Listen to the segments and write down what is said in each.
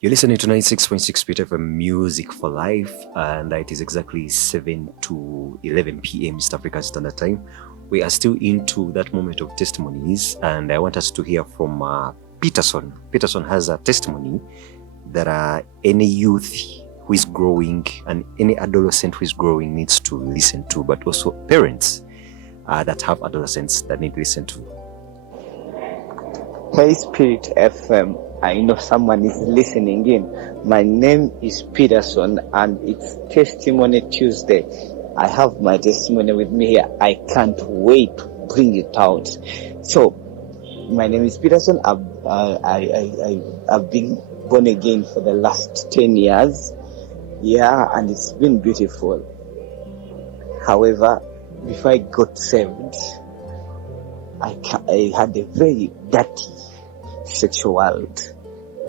You're listening to 96.6 Peterson Music for Life, and it is exactly 7 to 11 p.m. East African Standard Time. We are still into that moment of testimonies, and I want us to hear from Peterson. Peterson has a testimony that any youth who is growing and any adolescent who is growing needs to listen to, but also parents that have adolescents that need to listen to. Hey Spirit FM, I know someone is listening in. My name is Peterson and it's Testimony Tuesday. I have my testimony with me here. I can't wait to bring it out. So, my name is Peterson. I've been born again for the last 10 years. Yeah, and it's been beautiful. However, before I got saved, I had a very dirty sexual world.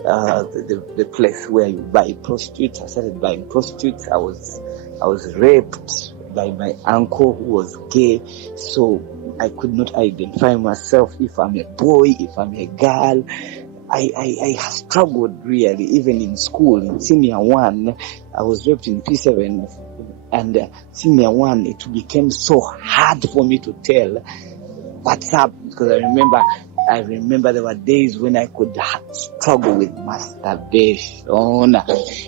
The place where you buy prostitutes. I started buying prostitutes. I was raped by my uncle who was gay, so I could not identify myself if I'm a boy, if I'm a girl. I struggled really, even in school. In senior one, I was raped in P7, and senior one, it became so hard for me to tell what's up, because I remember there were days when I could struggle with masturbation.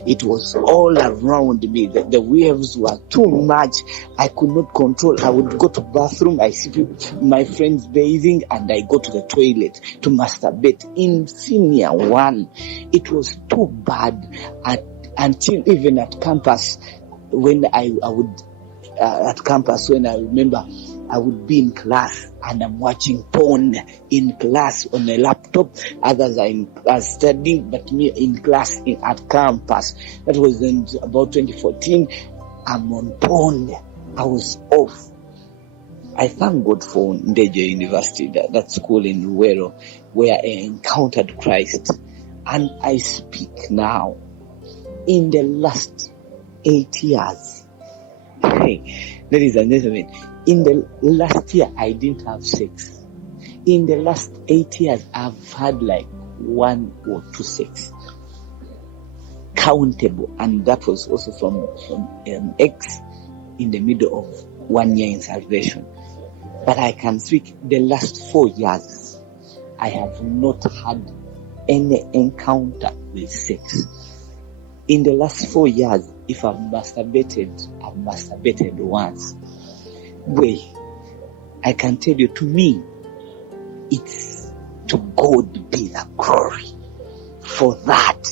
It was all around me. The waves were too much. I could not control. I would go to bathroom. I see my friends bathing, and I go to the toilet to masturbate. In senior one, it was too bad. Until even at campus, when I would when I remember, I would be in class and I'm watching porn in class on a laptop. Others are studying, but me in class at campus. That was in about 2014. I'm on porn. I was off. I thank God for Ndeje University, that school in Ruero, where I encountered Christ. And I speak now. In the last 8 years, hey, ladies and gentlemen, in the last year, I didn't have sex. In the last 8 years, I've had like 1 or 2 sex. Countable. And that was also from ex in the middle of 1 year in salvation. But I can speak the last 4 years, I have not had any encounter with sex. In the last 4 years, if I've masturbated once. Way, I can tell you, to me, it's to God be the glory. For that,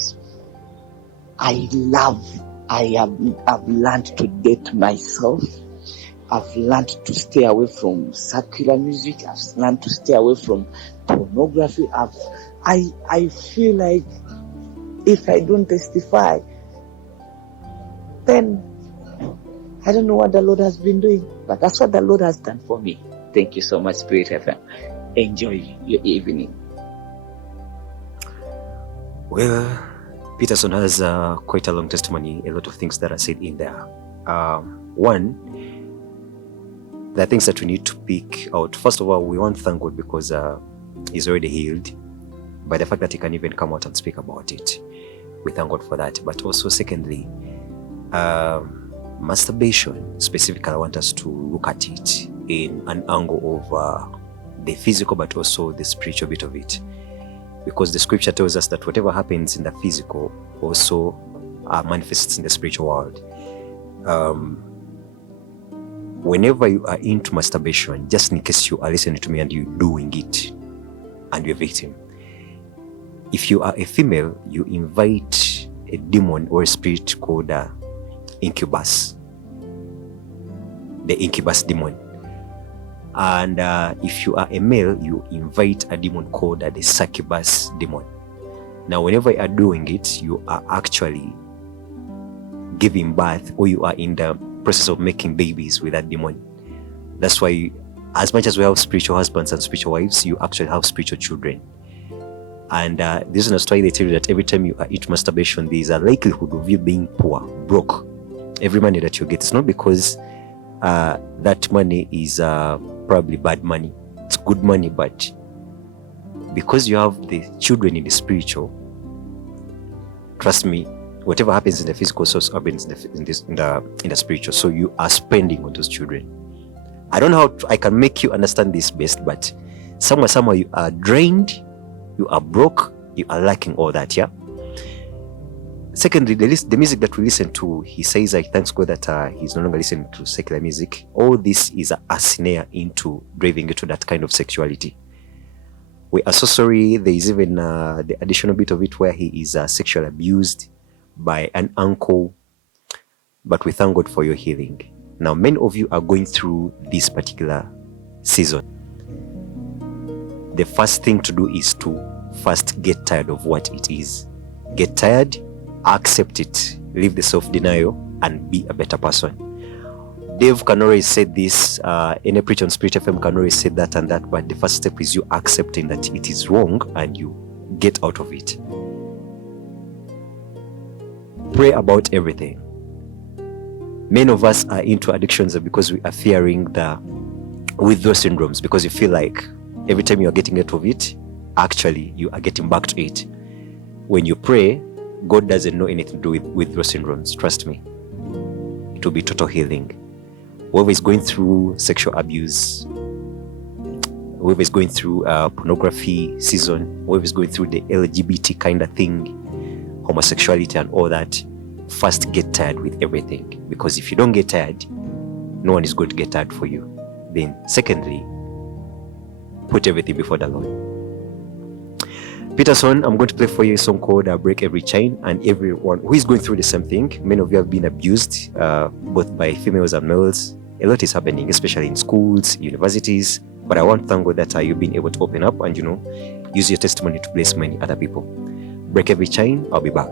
I've learned to date myself. I've learned to stay away from secular music. I've learned to stay away from pornography. I feel like if I don't testify, then I don't know what the Lord has been doing, but that's what the Lord has done for me. Thank you so much, Spirit FM. Enjoy your evening. Well, Peterson has quite a long testimony, a lot of things that are said in there. One, the things that we need to pick out. First of all, we want to thank God because he's already healed by the fact that he can even come out and speak about it. We thank God for that. But also, secondly, masturbation, specifically, I want us to look at it in an angle of the physical, but also the spiritual bit of it. Because the scripture tells us that whatever happens in the physical also manifests in the spiritual world. Whenever you are into masturbation, just in case you are listening to me and you're doing it and you're a victim, if you are a female, you invite a demon or a spirit called incubus, the incubus demon. And if you are a male, you invite a demon called the succubus demon. Now, whenever you are doing it, you are actually giving birth, or you are in the process of making babies with that demon. That's why, as much as we have spiritual husbands and spiritual wives, you actually have spiritual children. And this is why they tell you that every time you are into masturbation, there is a likelihood of you being poor, broke. Every money that you get, it's not because that money is probably bad money. It's good money, but because you have the children in the spiritual, Trust me, whatever happens in the physical source happens in the spiritual. So you are spending on those children. I don't know how I can make you understand this best, but somewhere you are drained, you are broke, you are lacking all that. Yeah. Secondly, the music that we listen to, he says, I thanks God that he's no longer listening to secular music. All this is a snare into driving into that kind of sexuality. We are so sorry. There is even the additional bit of it where he is sexually abused by an uncle. But we thank God for your healing. Now, many of you are going through this particular season. The first thing to do is to first get tired of what it is. Get tired, accept it, leave the self-denial, and be a better person. Dave can always say this, any preacher on Spirit FM can always say that and that, but the first step is you accepting that it is wrong and you get out of it. Pray about everything. Many of us are into addictions because we are fearing the withdrawal syndromes, because you feel like every time you are getting out of it, actually you are getting back to it. When you pray, God doesn't know anything to do with withdrawal syndromes. Trust me. It will be total healing. Whoever is going through sexual abuse, whoever is going through pornography season, whoever is going through the LGBT kind of thing, homosexuality and all that, first get tired with everything. Because if you don't get tired, no one is going to get tired for you. Then secondly, put everything before the Lord. Peterson, I'm going to play for you a song called Break Every Chain, and everyone who is going through the same thing. Many of you have been abused, both by females and males. A lot is happening, especially in schools, universities. But I want to thank God that you've been able to open up and, use your testimony to bless many other people. Break Every Chain. I'll be back.